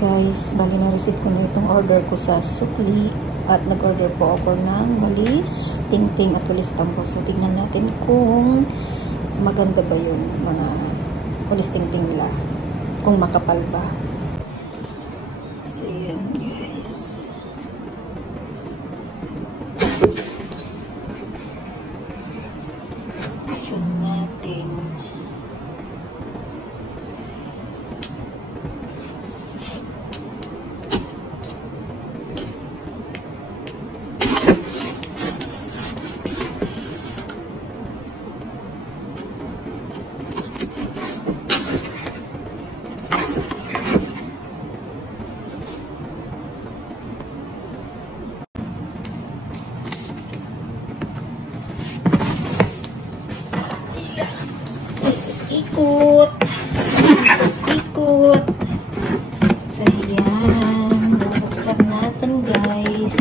Guys, bali na-receive ko na itong order ko sa Sukli at nag-order po ako ng walis, tingting at walis tambo. So, tingnan natin kung maganda ba yun, mga walis tingting nila, kung makapal ba. So, yan guys. So, natin. Ikot. Ikot. So, yan. Bubuksan natin, guys.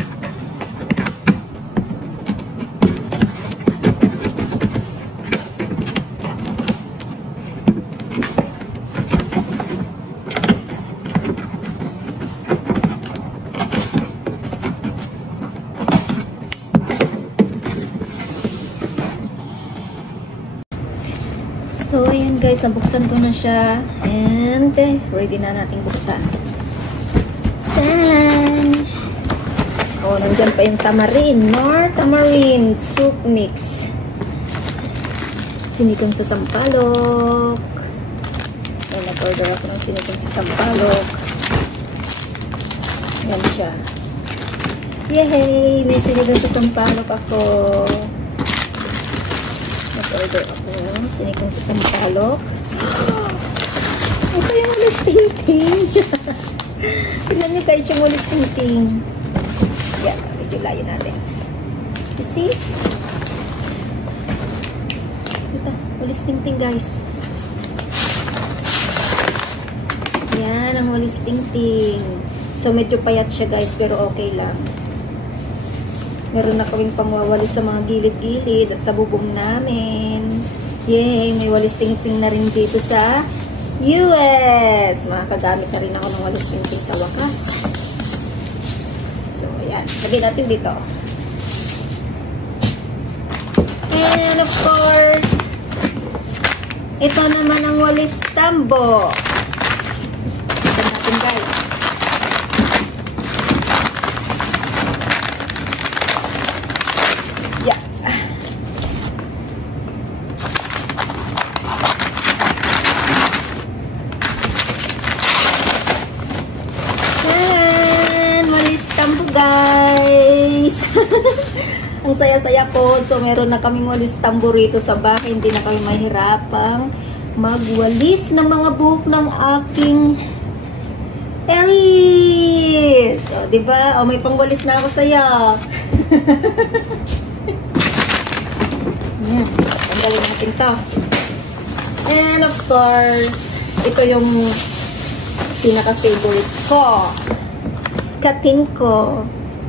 So, ayan guys, nabuksan ko na siya. And, ready na nating buksan. Tan! Oh, nandyan pa yung tamarin. More tamarin soup mix. Sinigang sa sampalok. Ayan, nag-order ako ng sinigang sa sampalok. Ayan siya. Yay! May sinigang sa sampalok ako. Order ako sinigang sa sampalok. Ito yung walis tingting. Tignan niyo guys yung walis tingting. Yan, medyo layo natin. You see? Ito, walis tingting guys. Yan ang walis tingting. So medyo payat siya guys, pero okay lang. Meron na kaming pangwawalis sa mga gilid-gilid at sa bubong namin. Yay! May walis tingting na rin dito sa US. Makakagamit na rin ako ng walis tingting sa wakas. So, ayan. Sabihin natin dito. And of course, ito naman ang walis tambo. Ito natin guys. Guys, ang saya-saya ko. So, meron na kaming walis tambo rito sa bahay. Hindi na kami mahirapang magwalis ng mga buhok ng aking Aries. O, diba? O, may pangwalis na ako sa'yo. Yan. Tanggalin natin to. And of course, ito yung pinaka-favorite ko. Katin ko.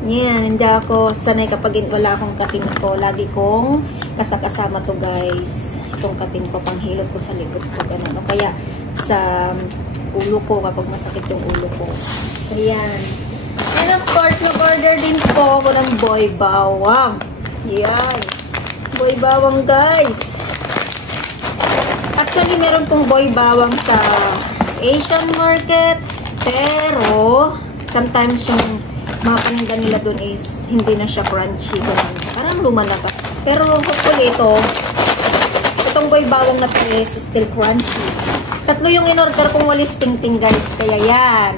Yan, hindi ako sanay kapag wala akong katin ko. Lagi kong kasama to guys. Itong katin ko, panghilot ko sa likod ko. Ganun. O kaya sa ulo ko kapag masakit yung ulo ko. So, yan. And of course, mag-order din po ako ng boy bawang. Yan. Boy bawang guys. Actually, meron pong boy bawang sa Asian market. Pero sometimes yung mga paninda nila dun is hindi na siya crunchy. Ganun. Parang luma na ba. Pero hopefully itong boy bawang na to is still crunchy. Tatlo yung in-order kong walis tingting guys. Kaya yan.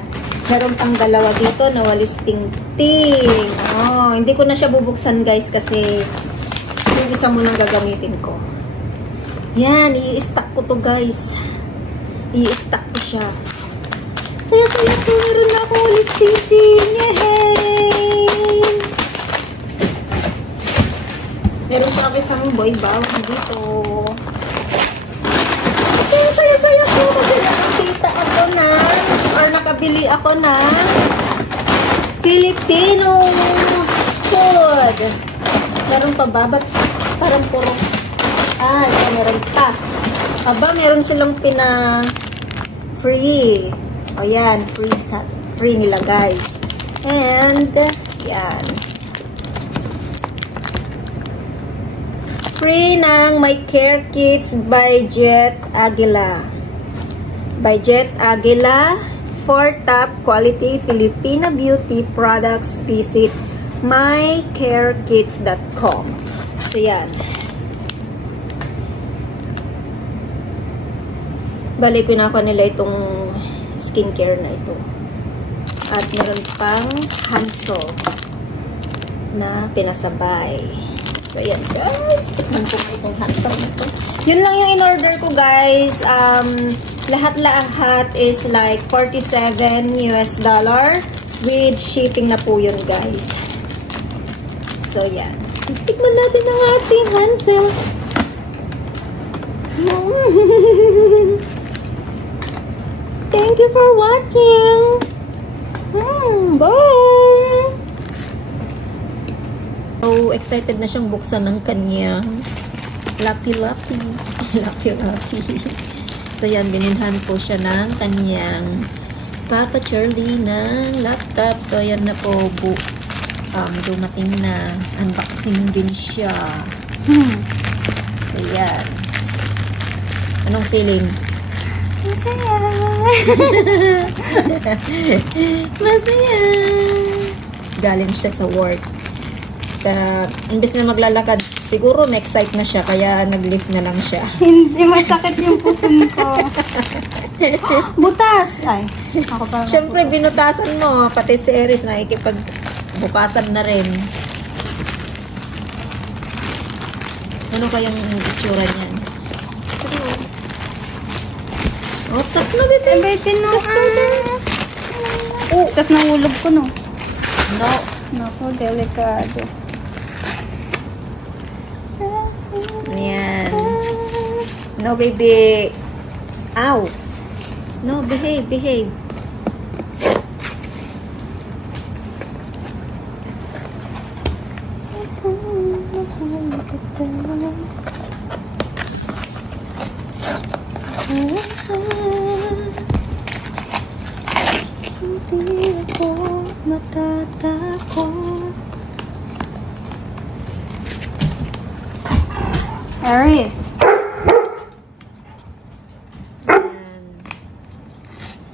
Meron pang dalawa dito na walis tingting. Oh, hindi ko na siya bubuksan guys kasi yung isa munang gagamitin ko. Yan. I-stack ko to guys. I-stack ko siya. Saya-saya ko, meron na ako walis tingting. Yay! Meron pa ako isang boy bawang dito. Saya-saya ko kasi nakakita ako na or nakabili ako na Filipino food. Meron pa ba? Ba't parang puro meron pa. Aba, meron silang free. O yan, free nila guys. And, yan. Free ng My Care Kits by Jet Aguila. By Jet Aguila. For top quality Filipino beauty products, visit mycarekits.com. So, yan. Balik ko na ako nila itong skincare na ito. At meron pang Hansel na pinasabay. So, yan guys. Tignan ko nga itong Hansel na ito. Yun lang yung in-order ko guys. Lahat-lahat is like $47 with shipping na po yun guys. So, yan. Tikman natin ang ating Hansel. Thank you for watching. Bye! So, excited na siyang buksan ng kanyang Lucky. So, yan. Binilhan po siya ng kanyang Papa Charlie ng laptop. So, yan na po. Dumating na. Unboxing din siya. So, yan. Anong feeling? Masaya. Masaya. Galing siya sa work. Imbes na maglalakad, siguro na-excite na siya, kaya nag-lift na lang siya. Hindi, masakit yung puson ko. Butas! Ay, ako pa. Siyempre, binutasan mo. Pati si Eris, nakikipagbukasan na rin. Ano kayang itsura niyan? What's up na dito? Bitin no. Oh, tas nahulog ko no. No. Naku, delikado. Ayan. No, baby. Ow. No, behave. Hindi ako matatakot. Aris.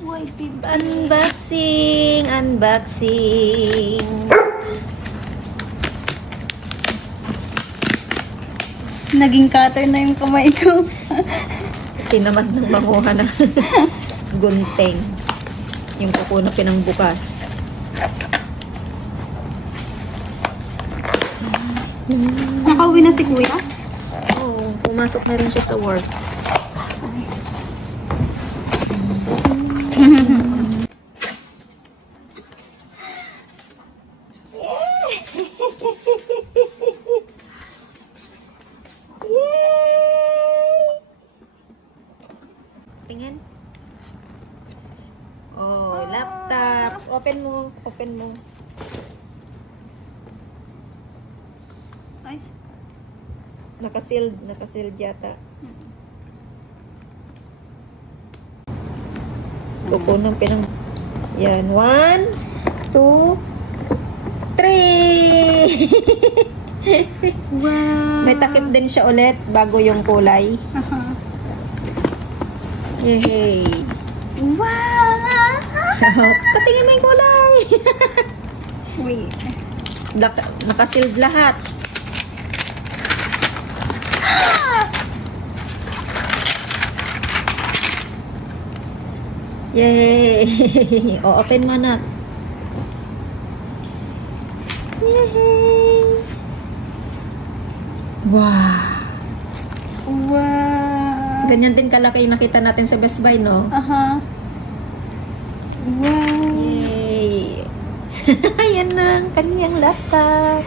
Wait, Unboxing. Naging cutter na yung kamay ko. Tinamad ng manguha ng gunting. Yung kuko na pinangbukas. Nakauwi na si kuya? Oo, pumasok na rin siya sa work. Tingin. Oh, laptop. Open mo. Ay. Nakasealed yata. Kuko ng pinang... Yan. 1, 2, 3! Wow. May takip din siya ulit bago yung kulay. Yay! Wow! Patingin mo yung kulay! Wait. Nakasealed lahat. Yay! O, open mo na. Yay! Wow! Wow! Ganyan din kalaki yung nakita natin sa Best Buy, no? Wow! Yay! Ayan na ang kanyang laptop.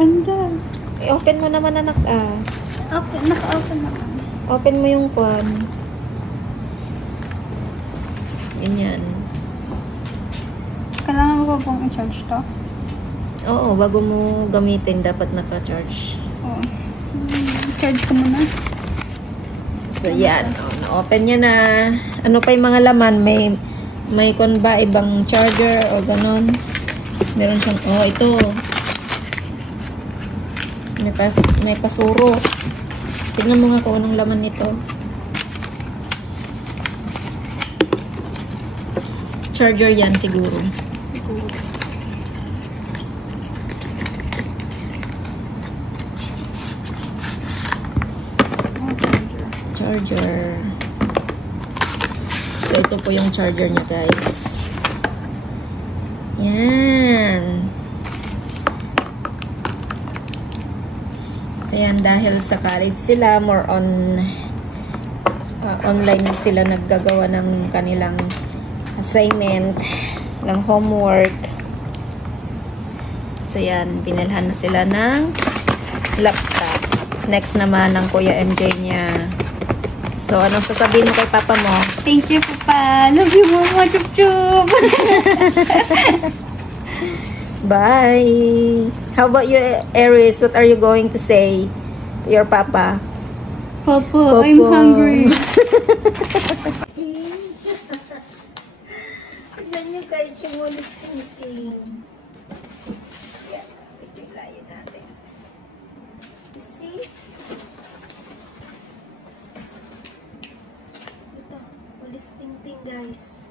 Ganda. I-open mo naman, anak. Okay, naka-open naman. Open mo yung kwan. Ganyan. Kailangan mo ba bang i-charge to? Oo, bago mo gamitin, dapat naka-charge. Oo. Charge ko muna. So, yan. Na-open niya na. Ano pa yung mga laman? May kon ba ibang charger o ganon? Meron siyang, oh, ito. May pasuro. Tingnan mo nga kung anong laman nito. Charger yan siguro. Charger. So, ito po yung charger niya, guys. Yan. So, yan, dahil sa college sila, more on online sila naggagawa ng kanilang assignment, ng homework. So, yan, binilhan na sila ng laptop. Next naman ng Kuya MJ niya. So, anong sasabihin mo kay Papa mo? Thank you, Papa. Love you, Mama. Chup chup. Bye. How about you, Aries? What are you going to say to your Papa? Papa, I'm hungry. Tignan nyo guys, yung walis thinking. Yan, itilayin natin. You see? Ito, walis tingting guys.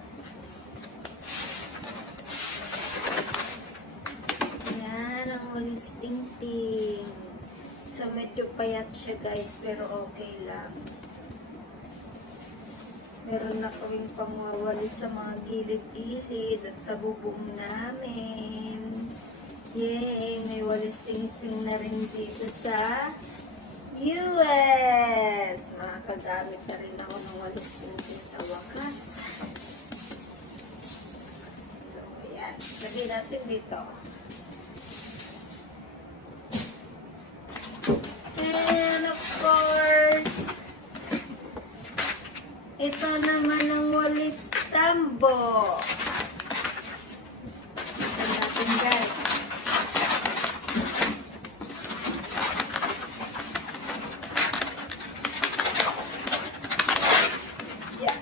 Yan, ang walis tingting. So, medyo payat siya guys, pero okay lang. Meron na kaming pangwawalis sa mga gilid-gilid at sa bubong namin. Yay! May walis tingting na rin dito sa US! Makakagamit na rin ako ng walis tingting sa wakas. So, yan. Lagay natin dito. And of course, ito naman ang walis tambo. Ito natin guys. Yeah.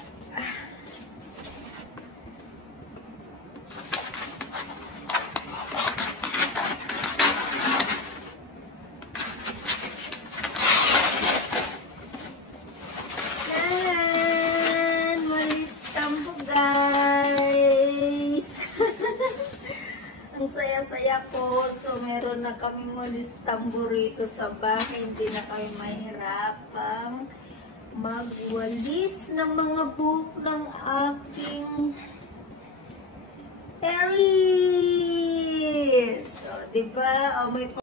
Ang saya-saya po. So, meron na kami walis tambo rito sa bahay. Hindi na kami mahirapang magwalis ng mga buhok ng aking Aries. So, diba? O, may